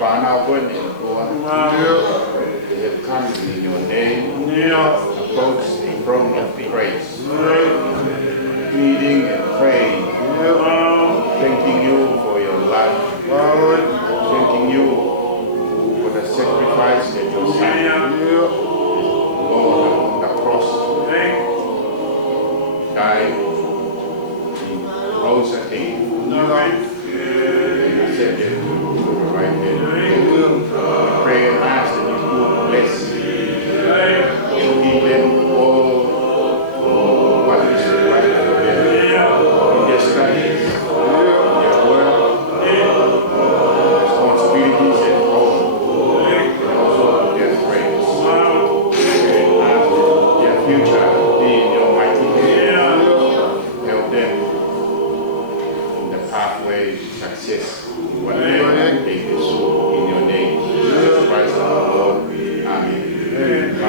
Father, when they have come in your name, approach the throne of grace, pleading and praying, thanking you for your life, thanking you for the sacrifice that your son, Lord, on the cross, died, he rose again, and ascended to the right hand. Pray and ask that you would bless and give them all what is right for them in their studies, in their work, responsibilities at home, and also their friends. And ask their future be in your mighty hand. Help them in the pathway to success, whatever they pursue. In your name, Jesus Christ our Lord. Amen.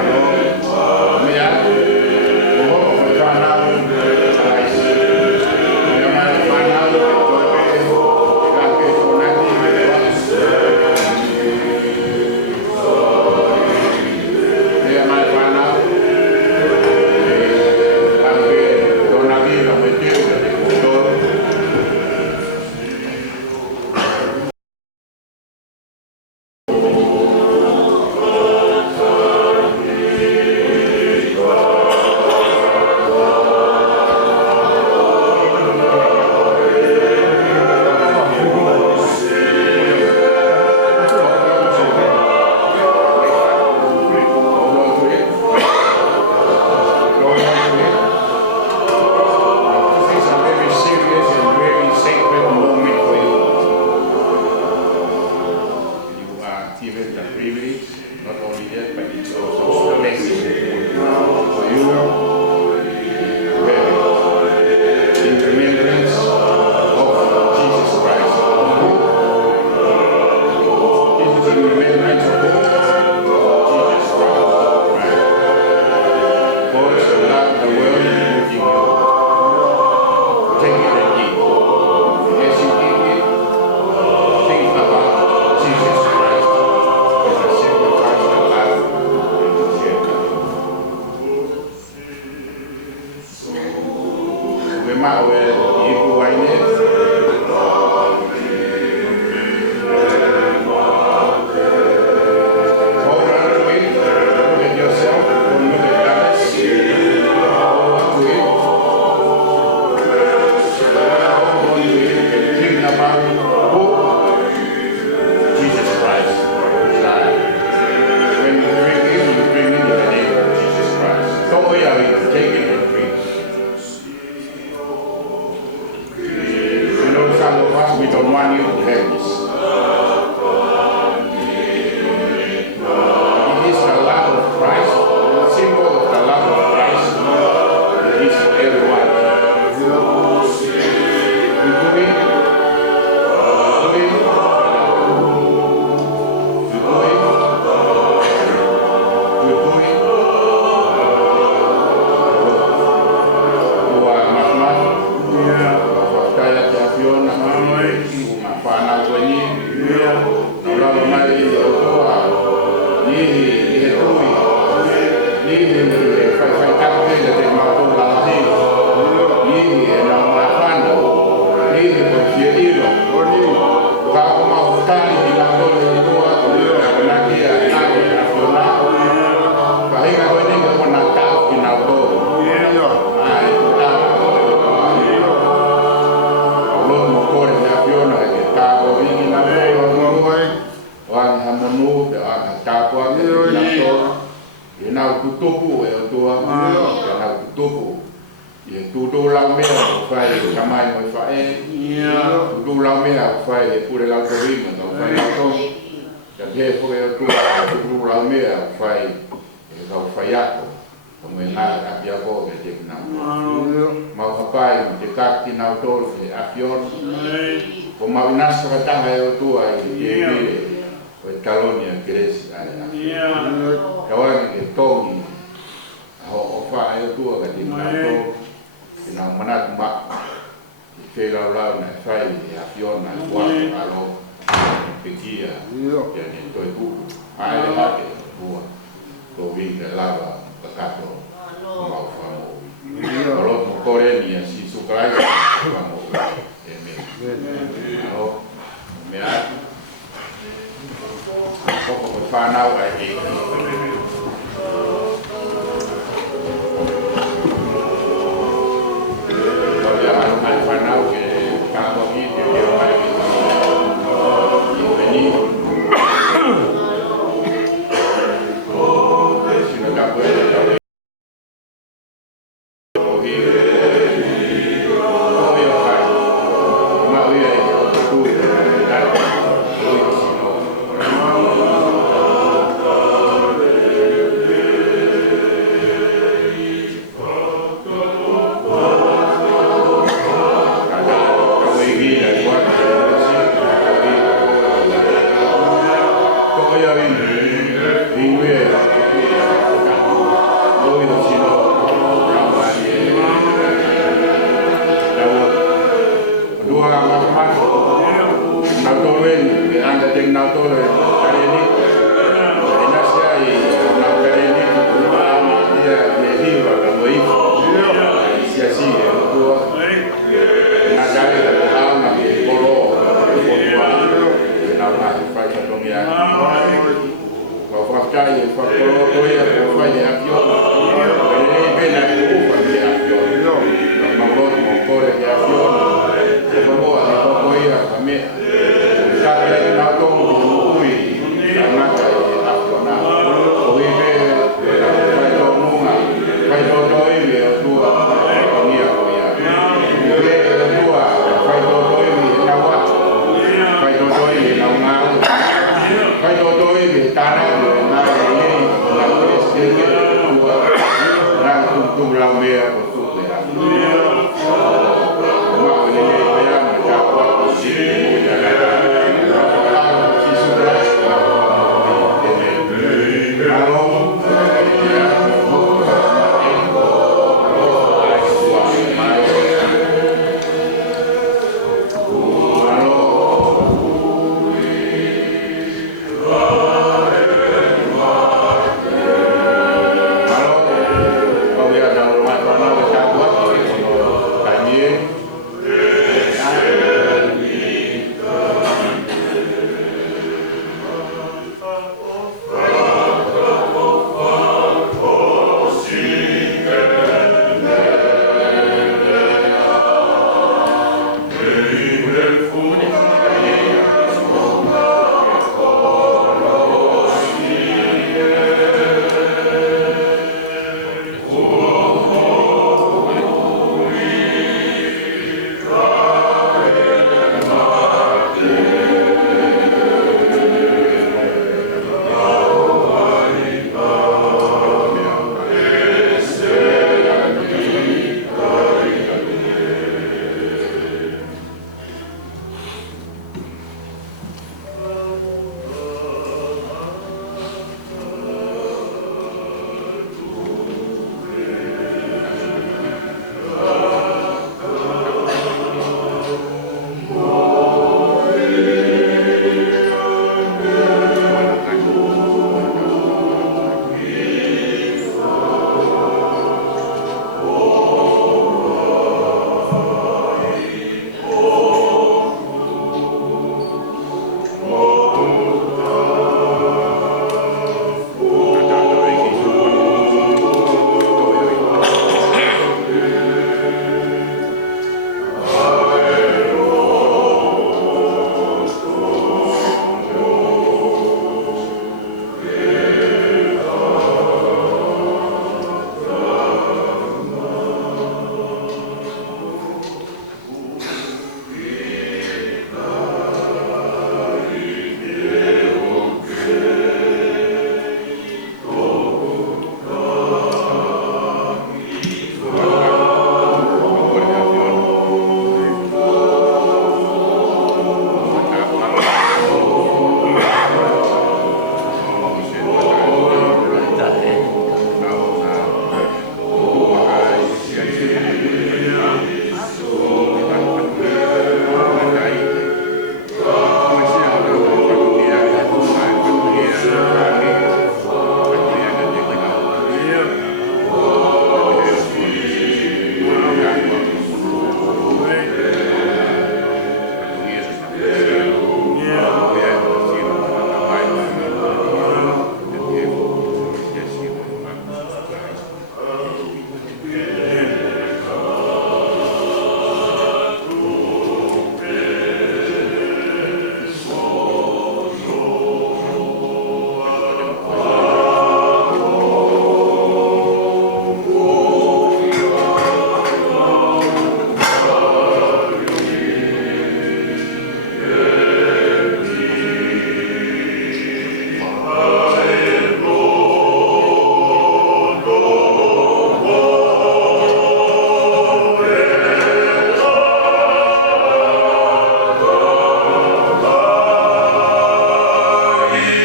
pikia ya ni toi ku ai le ha ke bua ko vi ke lava ka kato mau famo kalau mo kore ni si sukai famo eme no me a ko fa na wa ke Hallelujah.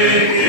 Yes,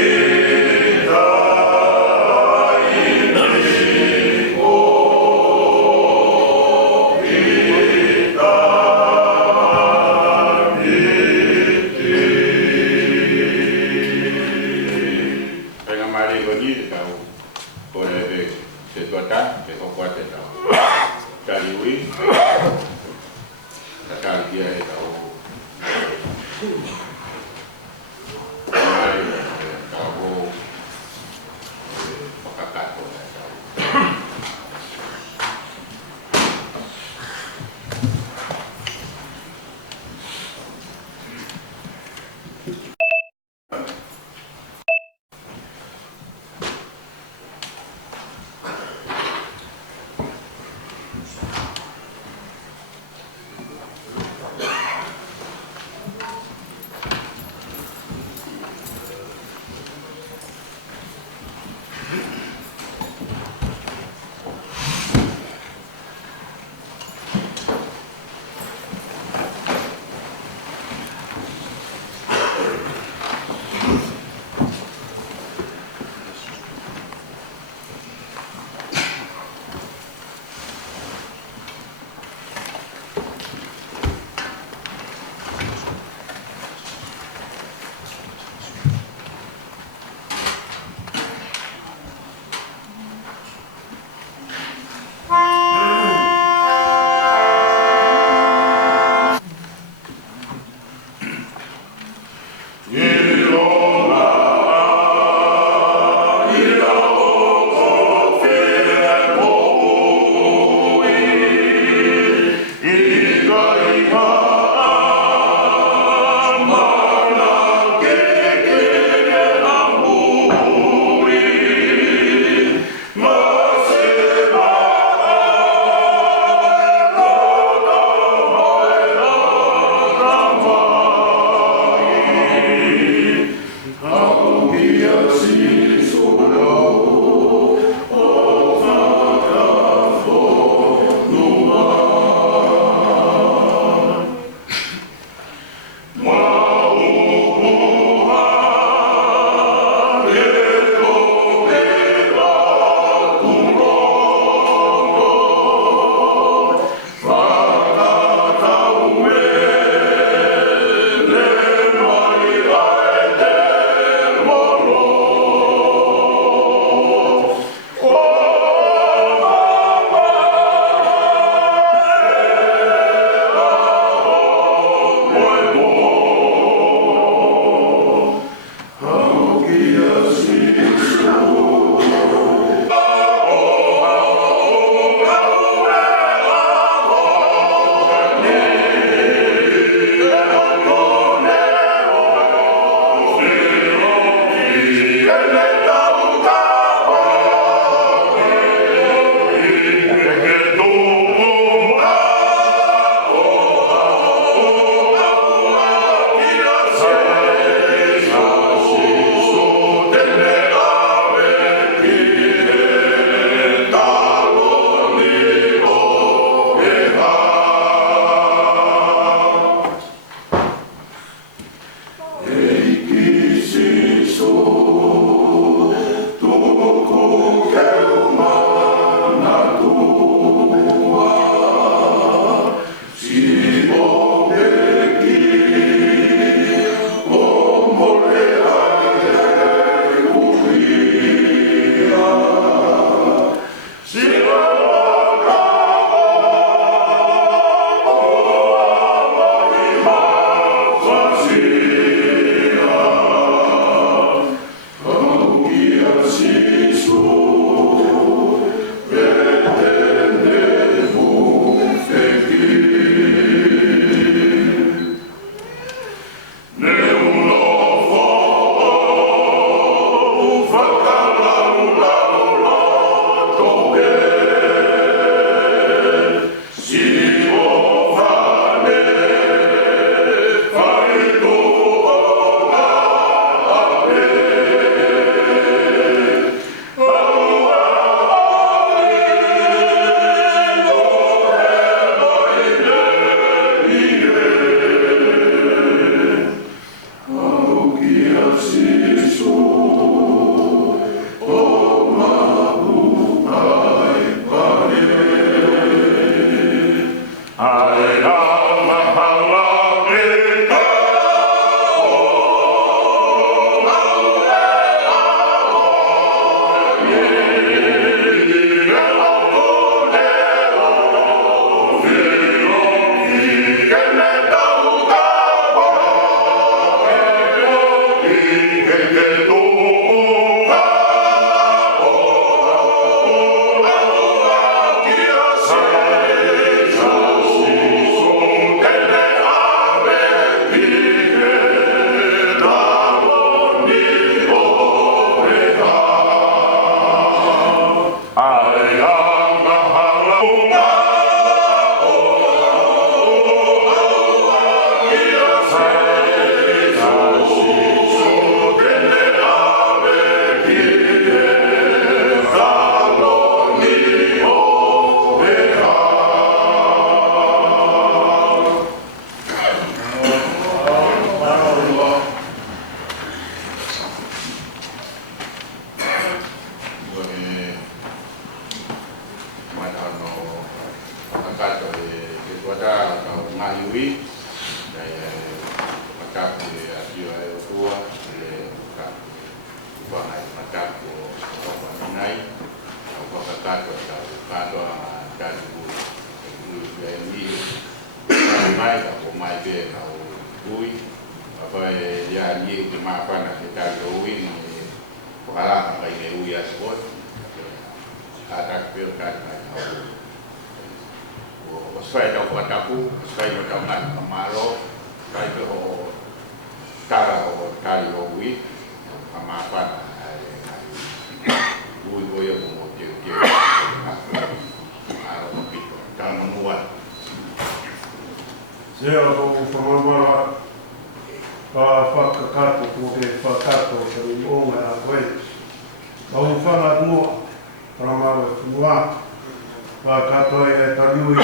mafana ke talo win wala ka ile uya sport kata pil kan o sai da ko taku sai da ngan kamaro kai ko tara o talo wi mafana ui ya mo ke aro pito tan muat Siellä on formalla fakkakartu, kun fakkartu on ongelma kuin. On fanat mua, formalla mua. Fakkartoi että jui.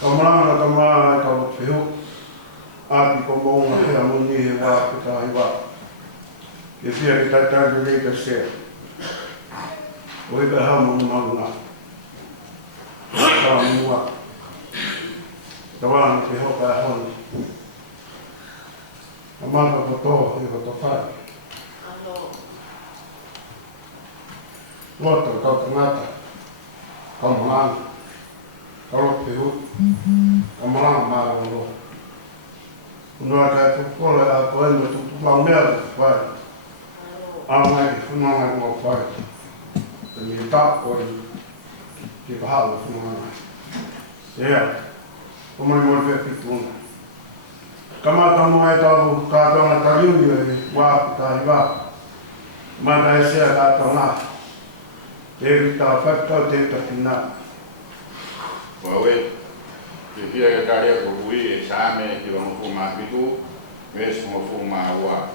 Kamana kamana kalut fiu. Api kun monga ja mun niihin vaapita hyvä. Ja siellä pitää täytyy liikaa siellä. Oi vähän mun manga. Tämä mua. Tavallaan se hopää on. Ja manko to to, joka to fai. Luotto kautta nata. Kamalan. Kaloppi hut. Kamalan maailman luo. Kun nuo käyty kuolle alkoi ennen tuttu vaan mieltä vai. Aamaikin funana luo fai. Eli tappoi. Siitä halusi funana. Siellä. Como é que você fez? Kamata mo ito katong talyuyo wa tahiba. Manda siya katong na. Evita fakta tenta kina. Wawe. Kifia ya taria kuhui exame que vamos fumar pitu, mesmo fumar wa.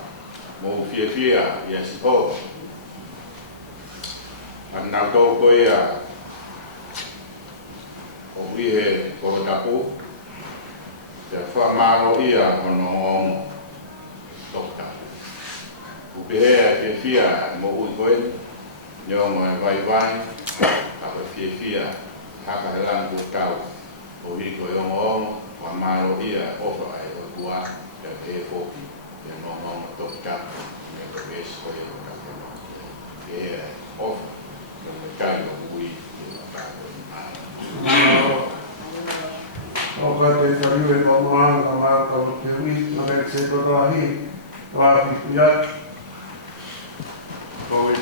Mo fia ya sipo. Anda to ko ya. O wihe ko tapu. Ya famaro ia ono dokta. Ubehea ke fia mo uikoen nyong vai apa fia haka lang kutau o hiko yung famaro ia ofa ai o tua ya ke foki ya no dokta ya ke so ya dokta ya ofa no kayo ui Oka te sarjue omaan kamaa kautta wist na merkse hi. Vaati kujat. Koi.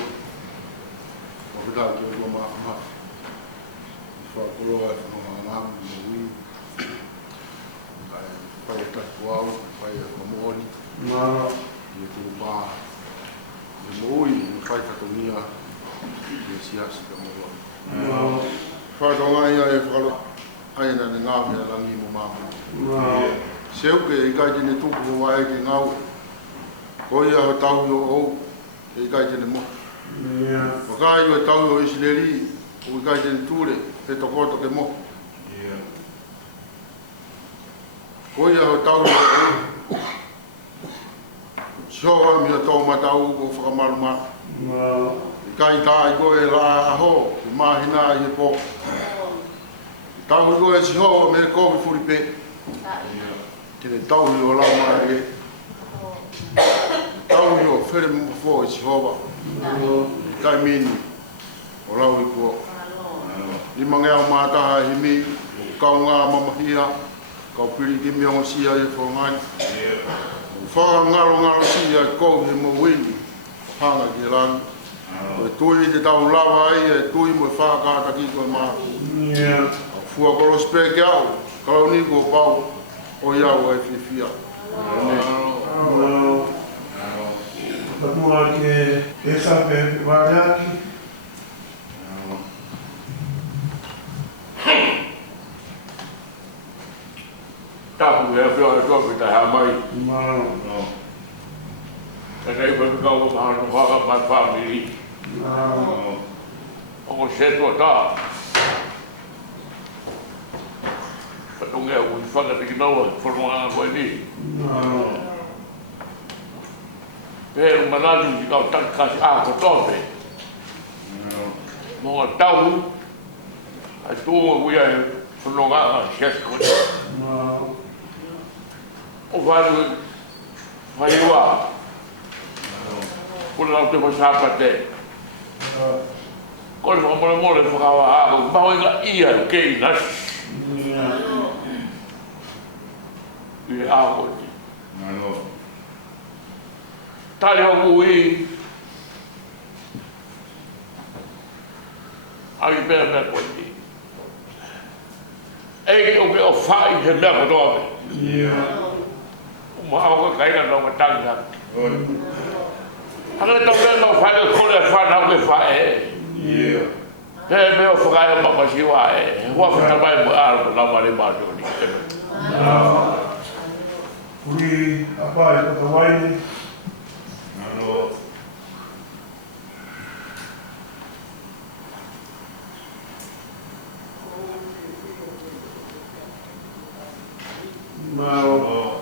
Opitaan tuo maa. Sua kuloa no maa ui. Pai takuau, pai komoni. No. Ni tu maa. Ni ui, pai katumia. Ni sias kamoa. No. Pai tonga ia e whakalo. Aina ni ngā mea rangi mo māma. No. Seuke i kai tene tupu o wae ki ngau. Ko ia ho tau yo ou, i kai tene mo. Yeah. Wakai o tau yo Isileri, o i kai tene ture, he tokoto ke mo. Ko ia ho tau yo ou. Sioa mi o tau matau o whakamaru mā. No. I kai tā i koe la aho, i mahina i he po. Tau i koe si hoa me kowi furipe. Tine tau i o lau mai e. Tau i o where mo fo i si hoa. Tai mini. O lau i kua. I mangea o mātaha hi mi. Kau ngā mamahia. Kau piri ki mea o sia i whangai. Whaka ngaro sia i kowi he mo wini. Hanga ki rangi. Koe tui te tau lawa ai e tui mo e whakata ki koe māku. Yeah. Fua kolo speke au, kalau ni ko pau, o iau ai fifia. No. Semua ke desa Pembaraki. Tapu ya fio to kita hamai. No. Kai pa kau ko ha no ha pa family. No. O se to ta. Patunga o fanga te kinawa forma ko ni. No. Pero maladu ki kau tak kas a ko tope. Mo tau. A tu o ia fononga chef ko. No. O valu Maiwa. Kula te masapa te. Kol mo mo le whakawa ako. Maho inga ia kei nas. I ako te. tali ho ui. Ai pera me ko ti. Ei o ke o fai he me ko do. Yeah. Ma o ka kai na no tanga. Aga to me no fai ko le fa na ke fa e. Yeah. Pe me o fa ma ma si wa e. Wa fa mai mo ar na ma le ma do ni. We apply for the wine. Now, yeah.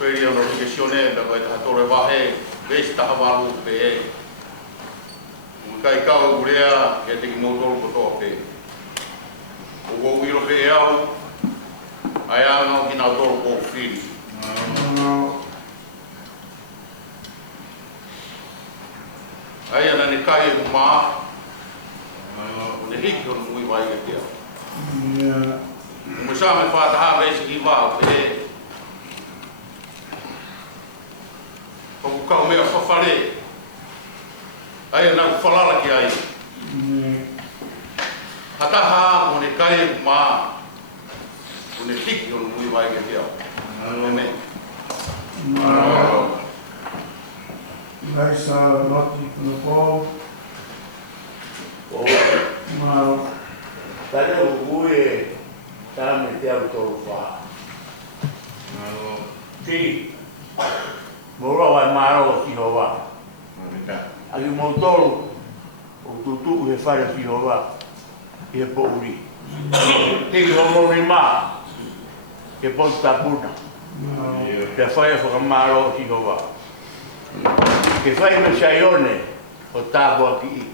superior no professione da vai ta tore vahe vesta havalu pe kai ka urea ke te motor ko to pe o go wiro pe au ai ana ki na toro ko fili ai ana ni kai ma ne hikko mui vai ke te mo sa me fa ta ha vesi ki va pe o ka me fa fare ai na falala ki ai hata ha mo ne kai ma o ne hikko mui vai ke te ne Nice, not in the ball. Well, Tade ugue tame te auto fa. Ti. Moro vai maro si hova. Ali motor o tutu e fare si hova. E pouri. Ti homo rima. E porta puna. Te fai fa maro si hova. Che fai me saione o tabo aqui.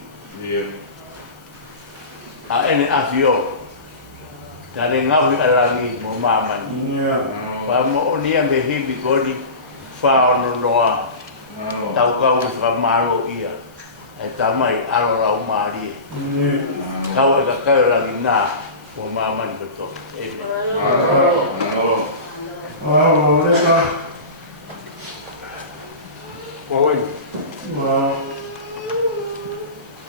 A ene afio. Tane ngau alangi mo mama. Wa mo onia me hibi godi fa no noa. Tau kau fa maro ia. E tamai alo la umari. Kau e ka langi na mo mama ni beto. well, let's Oi. well,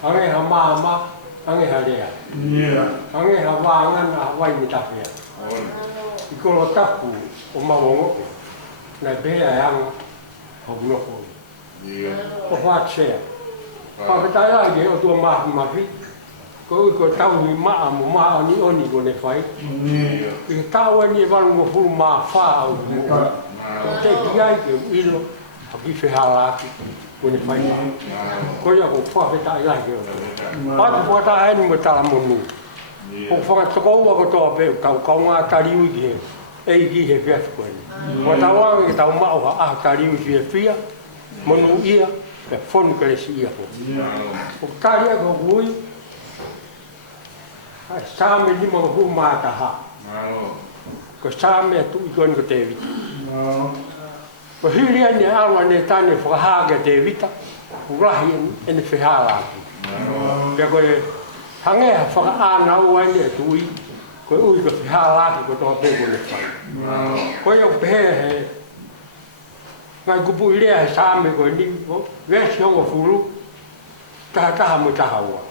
Ange ha mama, ange ha rea. yeah. Ange ha wanga na wai ni tapia. Iko lo tapu o mawongo. Na bea yang ho no ko. O fa che. Pa ka ya ge o to ma fi. Ko tau ni ma mo ma ni oni ko ne fai. I tau ni va mo fu ma fa o. Te ki ke ilo. Aki fehalaki kone fai ko ya ko fa ta ila ke pa ko ta ai ni mata monu ko fa to ko ko to pe ka ka nga ta ri wi ke e ki he fe ko ni ko ta wa ke ta ma o a ta ri wi fe fia monu ia pe fon ke le si ia ko ta ri ko wi a sa me ni mo hu ma ta ha ko sa me tu i ko ni ko te vi o hiri ane awa ne tane whakahaga te vita, urahi ene whihala aki. Pea koe hangea whakaana ua ene e tui, koe ui ko whihala aki ko toa pēko ne whai. Koe au pehe he, ngai kupu i rea he sāme koe ni, vesi hongo furu, taha mo taha ua.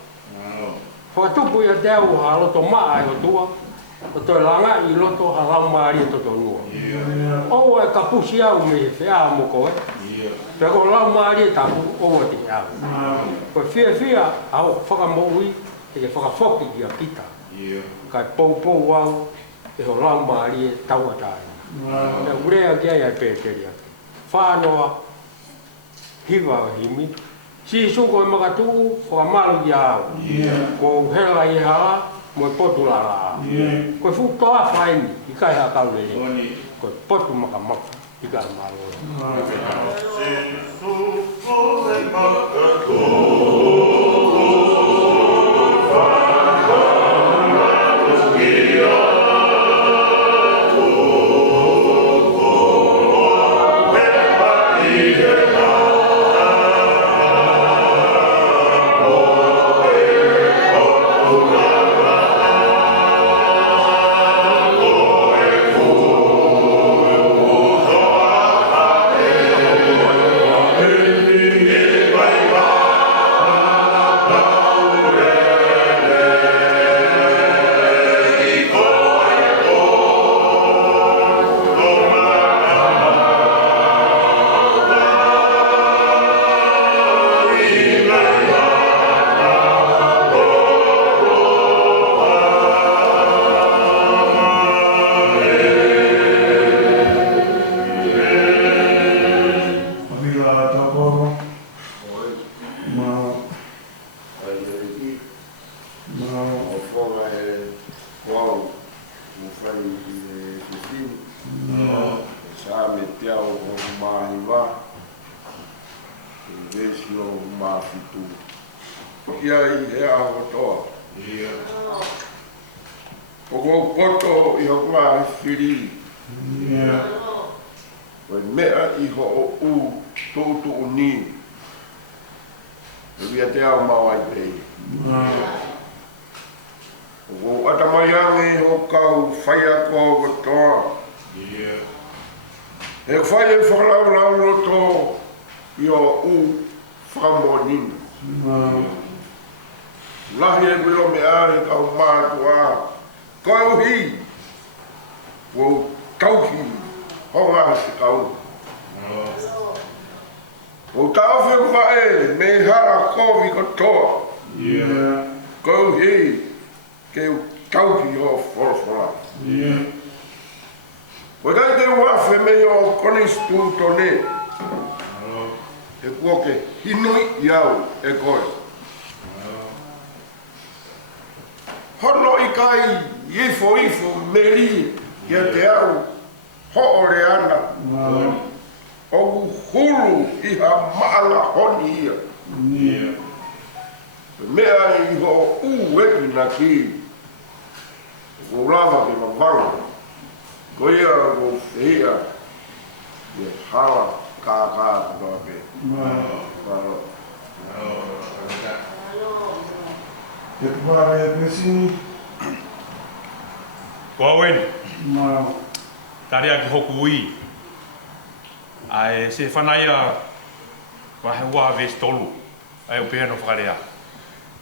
Whakatupu i a te au ha loto maa e o tua, o toi langa i loto ha laumari e toto nua. O e kapusi au me whea mo koe. Pea ko laumari e tapu o te au. Koe whia au whakamoui e ke whakafoki ki a kita. Kai pou au e ho laumari e tau atai. E urea ki ai ai pēteria. Whānoa hiwa o himi. Si suko e makatu whakamalu ki au. Ko hela i hala mo potu la la. Ko fu to a faini i kai ha kau le. Ko potu makamaka i kai malo. Se su fore makatu mahiwa. Vesio mafitu. Ia I hea hotoa. O koto I ho mahi whiri. Wai mea I ho o u tōtu o ni. Ria te ao mawai pei. O atamayang ho kau whaia ko kotoa. E whaia whakalau roto I o u whamonin. Lahi e wilo me are kau mātua. Kau hi. O tauhi. Honga se kau. O tawhi wae me hara kovi kotoa. Kau hi. Ke o tauhi ho whorofora. O kai te wafe me o konis tūtone. E kua ke hinui iau e koe. Hono I kai ifo meri kia te au hoore ana. O hulu I ha maanga honi ia. Mea I ho uwetu na ki. O lava ke mawanga. Ko ia o whia. Ia hala kākā kua ke. Waro. Te kuare e pesini. Kua wen. Tare aki hoku ui. Ai se whanaia wahe waa ves tolu. Ai o pēno whakarea.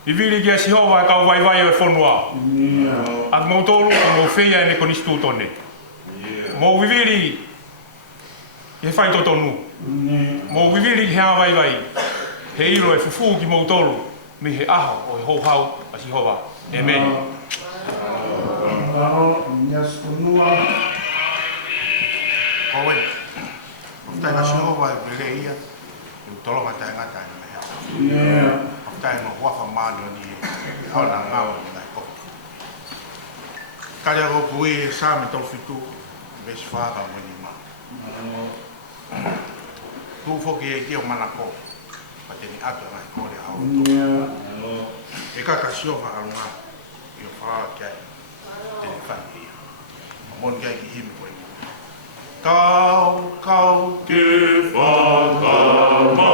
I viri kia si hoa e kau vai o e whonua. Ak mau tolu o mau whia e ne konistu tone. Mau viviri he whai totonu. Mau viviri he vai. He iro e fufu ki mau tolu. Me he aho o he houhau a si hoa. Amen. Nias konua. Owen. Tai na si hoa e pere ia. I tolonga tai ngata I mea. Tai no wafa mano ni hauna ngau nai ko. Kaya ko kui sa me tol fitu. Ves whaka mo ni ma. Tu foki e ki o manako. Pateni ato ngai kore hau. E kaka sio whakarunga. I o whaa kia. Tene whani ia. Mon kia ki himi koe. Kau te whakama.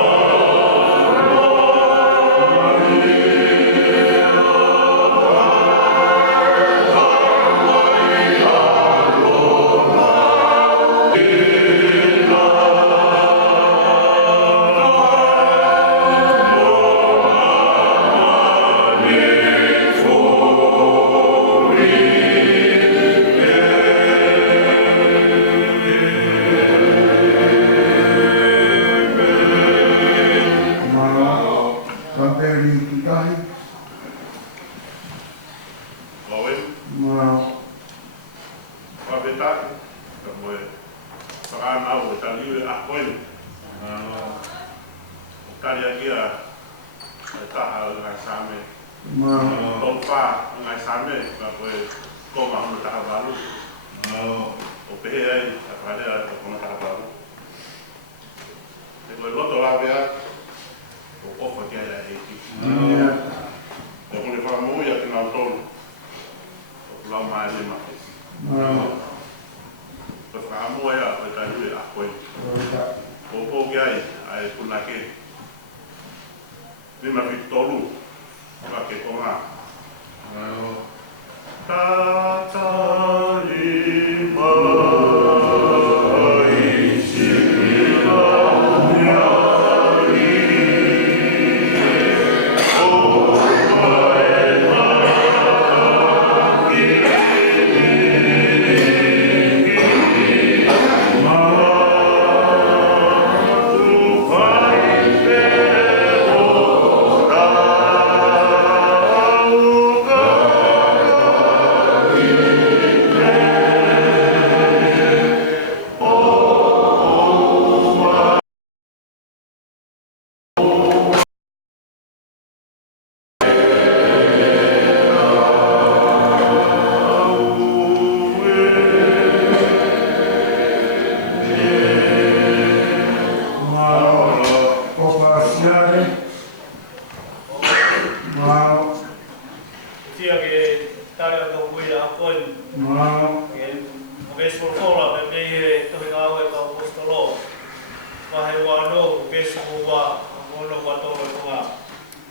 wahe wano besi wa ono wato wa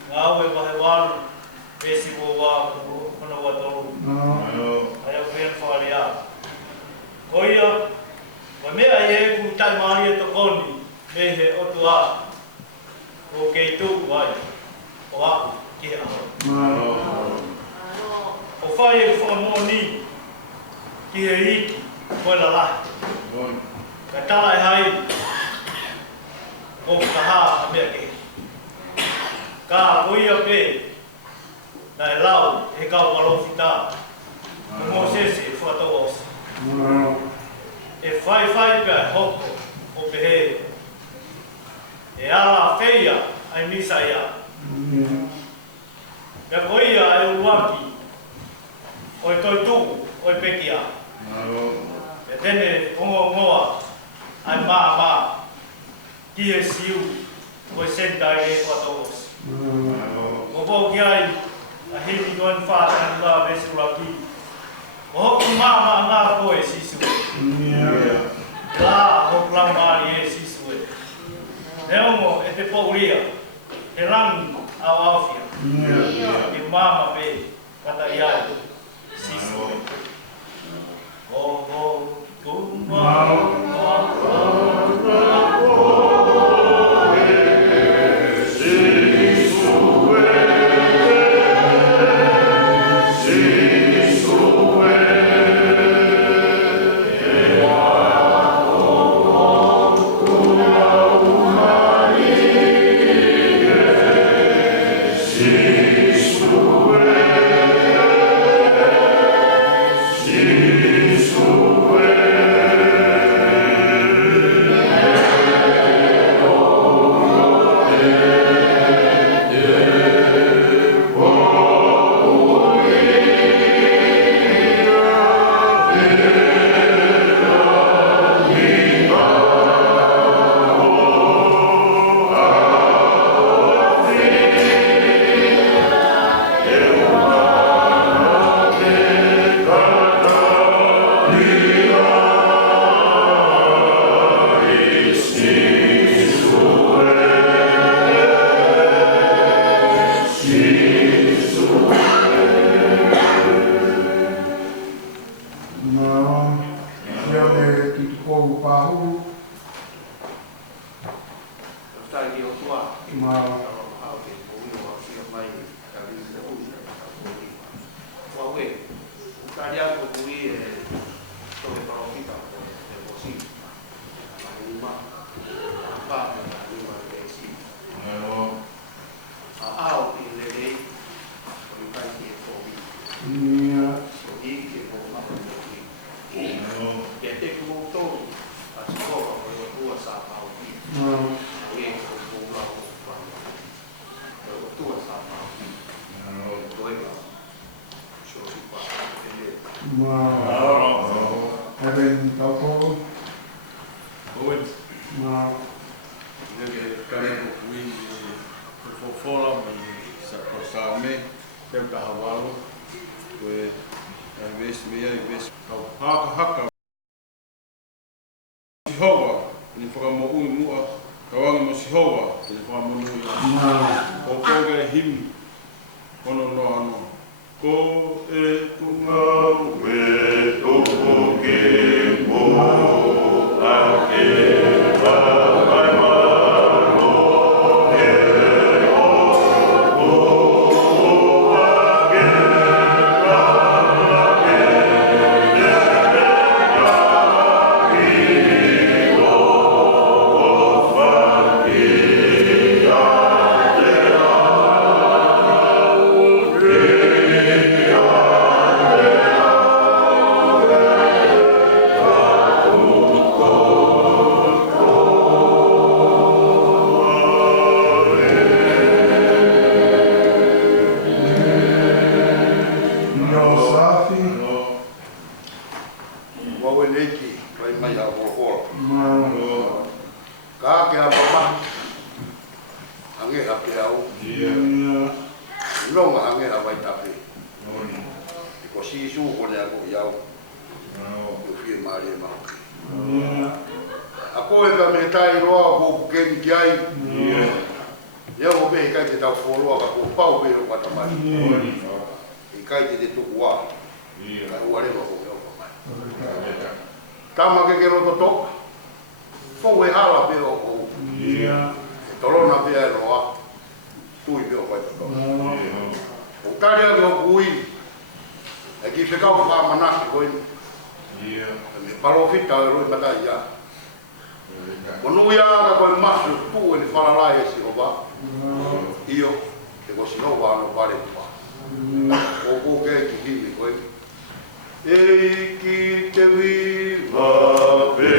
ngawe wahe wano besi wa ono wato ayo pen falia koia wa me aye ku tai mari to koni me he otua o ke tu wai o a ke a o fai fo moni ki e ko la la ka tala hai o ka ha me ke ka koia pe na lau e ka walo fita mo se se fo to os e fai pe hoko o pe e ala feia ai misa ia me koia e waki o toi tu o pekia e tene ngoa ai ma ki e siu o senta e fotos o bo kiai a hili don fa tan la besu raki o ma na ko e sisu la o plan mari e sisu e mo e te pouria e lang a afia e mama pe kata ia sisu oh A koe ka me tai roa ko keni ki ai. Ia o me kai te tau whoroa ka ko pau me o katamai. I kai te tuku a. Kai uarewa ko me o kamai. Tama ke roto toka. Fou e hala pe o ko. E torona pe e roa. Tui pe o kai toka. O tari ake o kui. E ki whekau ka manaki koe. Me palofita e roi matai ia. Monu ia ka koe masu tu e ni whararai e si oba. Io, te ko sinova ano pare tua. O ko ke ki himi koe. E ki te viva pe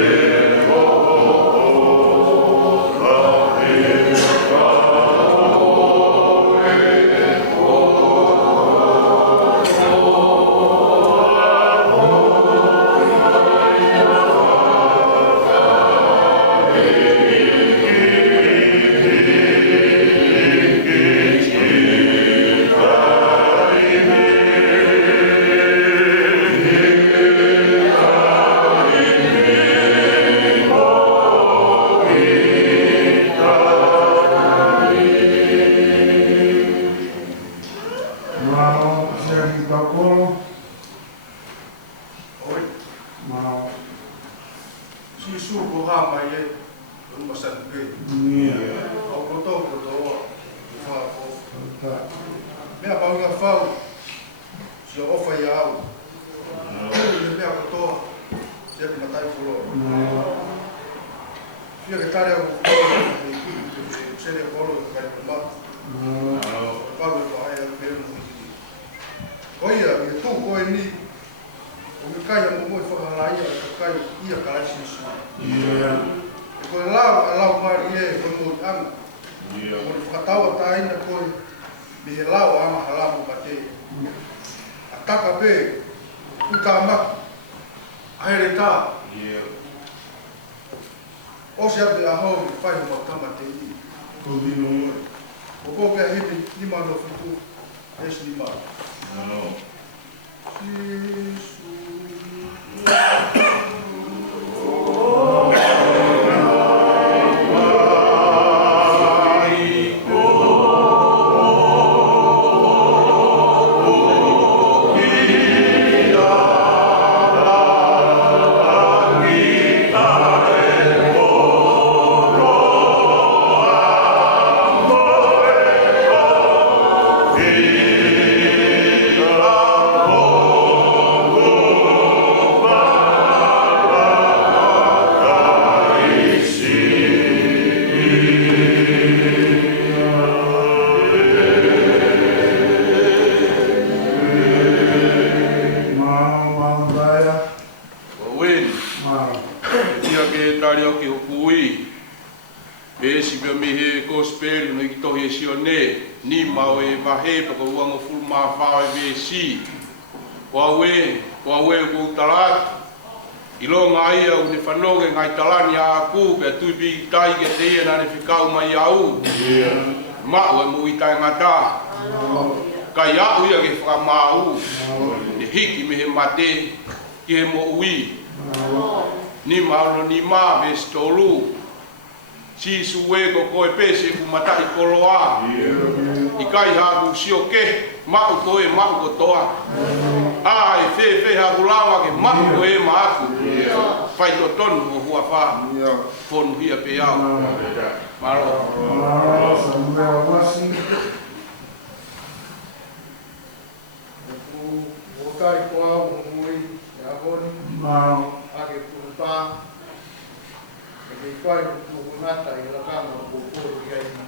si suwe ko koe pese ku matai koloa. I kai haku sio ke, mau koe mau kotoa. Ai fe ha kulawa ke mau koe maaku. Fai to tonu o hua wha. Fonu hia pe au. Maro. Maro, sambe wa wasi. O kai koa o mui, e a honi. Maro. Ake kurupa. E kai kukunata i la kama o kukuru i aina.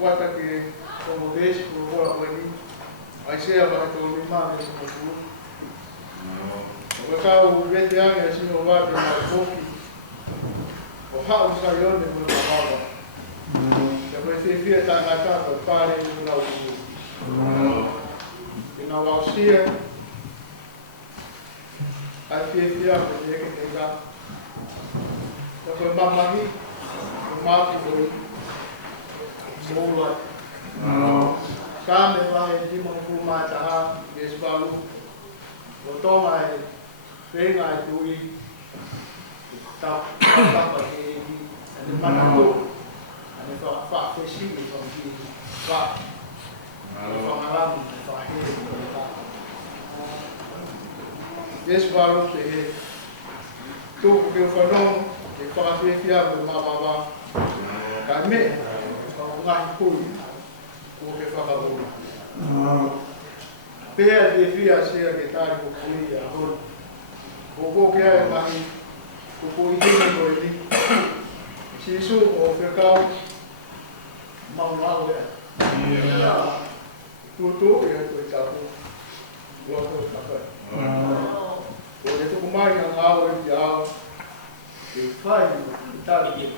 Wata ke como vez por fora ali, aí se ela vai tomar uma vez por tudo. O carro o VTA é assim o vai para o foco. O carro saiu de uma roda. Depois se via tá na casa, pare no lado. E na Alcia, a FFA podia que pegar. Depois mamãe, o mato foi. Mola, Kame vai di mo fu mata desbalu. Botong ai peng ai tui. Tap pa ke di mana tu. Ani fa fesi fa ki fa. Fa malam fa he. Desbalu ke tu ke fa non ke fa fi fia ma baba. Kame fa ngai ku. O que fa bom. Pea de fia sea que tal ko kuia hon. O que é mais ko ko ide ko ide. Si su o fe ka mau mau le. Tu e ko ta ko. Lo ko ta ko. O de tu mai na ngau e ya. E fai ta de.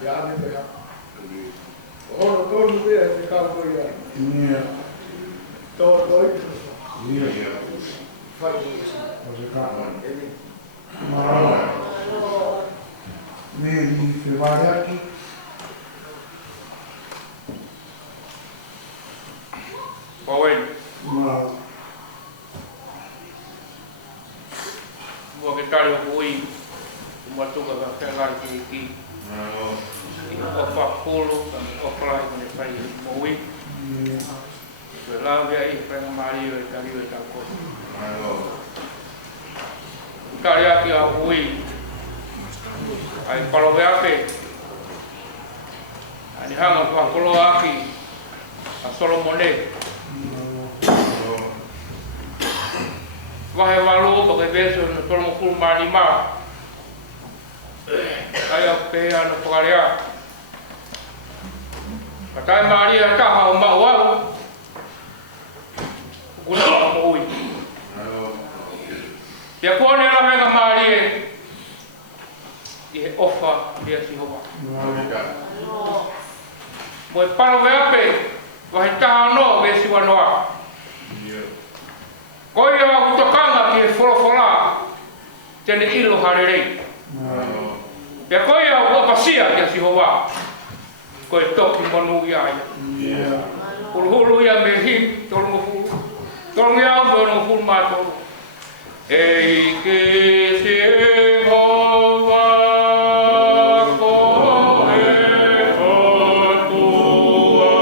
Ya me pega. Oh, todo mundo é de carro por aí. Todo doido. Vai isso. Você tá. Me vai aqui. Oi. Não. Vou que tal eu fui. Uma tuga vai pegar aqui. O papolo, o plai con il paese Moi. L'avia e per Mario e Cario e Taco. Caria che a voi. Ai paloveape. Ani hanga papolo aki. A Solomone. Vai valo perché vedo no Solomon sul manima. Ai a pea no pagaria. Katai Maria ka ha ma wa. Kuna mo ui. Ya pone la mega Maria. E ofa dia si hoba. Mo palo veape. Wa ta no ve si wa noa. Ko ia ku tokanga ki folofola. Tene ilo harerei. Ya ko ia ku pasia dia si hoba. Ko toki manu ia. Hulu ia me hi tolong fu. Tolong ia bo fu ma to. Ei ke se hova ko e fotua.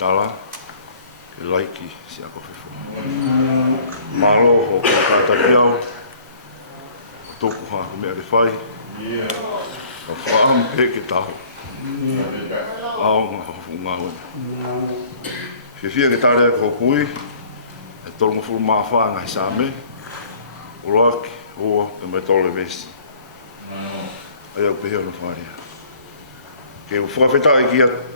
Da ke laiki si ako fefo. Malo o kata piao. Toku ha me re fai. Ka faam pe ke taho. Ao nga ho. Fefia ke tare ko pui. E tolmo fu ma fa nga same. Ulak o e me tole ves. Ai o pe no faria. Ke o fa feta ki